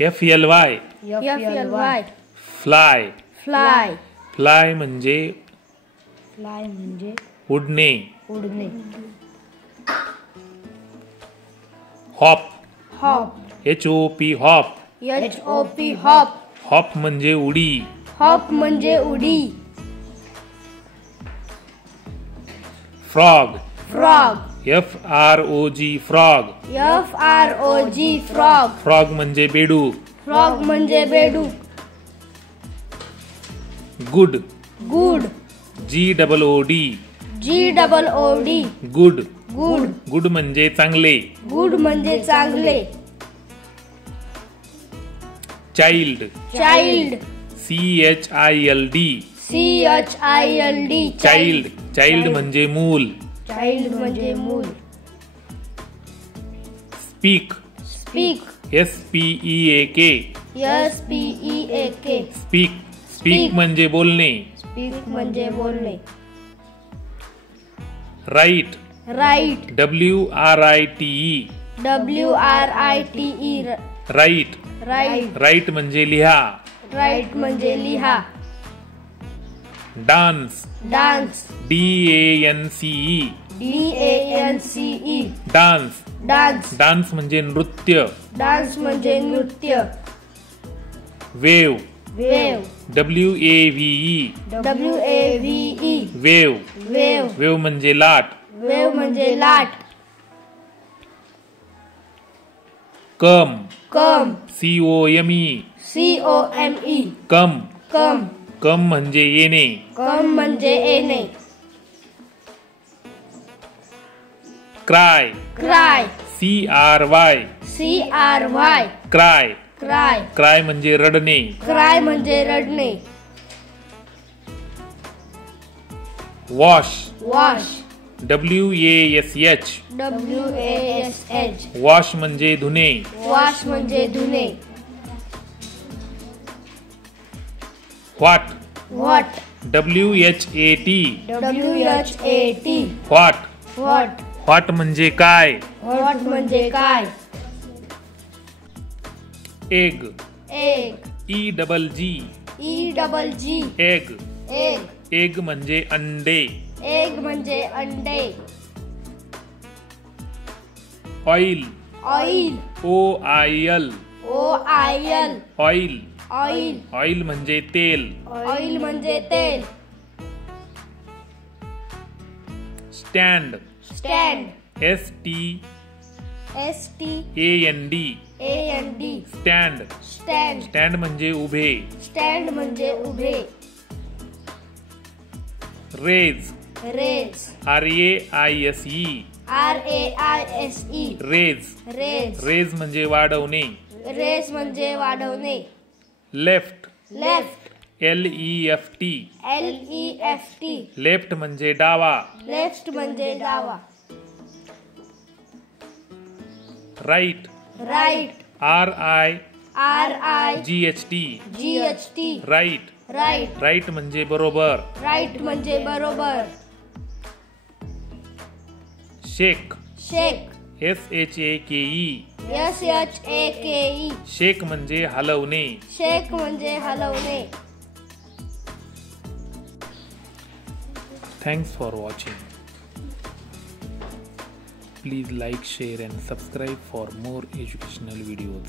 FLY fly. Fly म्हणजे उडणे. Hop. HOP hop. Hop म्हणजे उडी. फ्रॉग. FROG frog. फ्रॉग म्हणजे बेडूक. गुड. GOOD good. गुड म्हणजे चांगले. चाइल्ड. CHILD चाइल्ड म्हणजे मूल. स्पीक. SPEAK स्पीक म्हणजे बोलणे. राईट. WRITE राईट म्हणजे लिहा. डान्स. DANCE डान्स म्हणजे नृत्य. वेव. WAVE वेव म्हणजे लाट. कम. COME कम म्हणजे येणे. क्राय. CRY क्राय म्हणजे रडणे. वॉश. WASH वॉश म्हणजे धुणे. व्हॉट. WHAT व्हॉट म्हणजे काय. एग. EGG एग म्हणजे अंडे. ऑइल. OIL ऑइल म्हणजे तेल. स्टँड. STAND स्टँड म्हणजे उभे. रेज. RAISE रेज म्हणजे वाढवणे. लेफ्ट. LEFT लेफ्ट म्हणजे डावा. राईट. RIGHT राईट म्हणजे बरोबर. शेक. SHAKE शेक म्हणजे हलवणे. Thanks for watching. Please like, share and subscribe for more educational videos.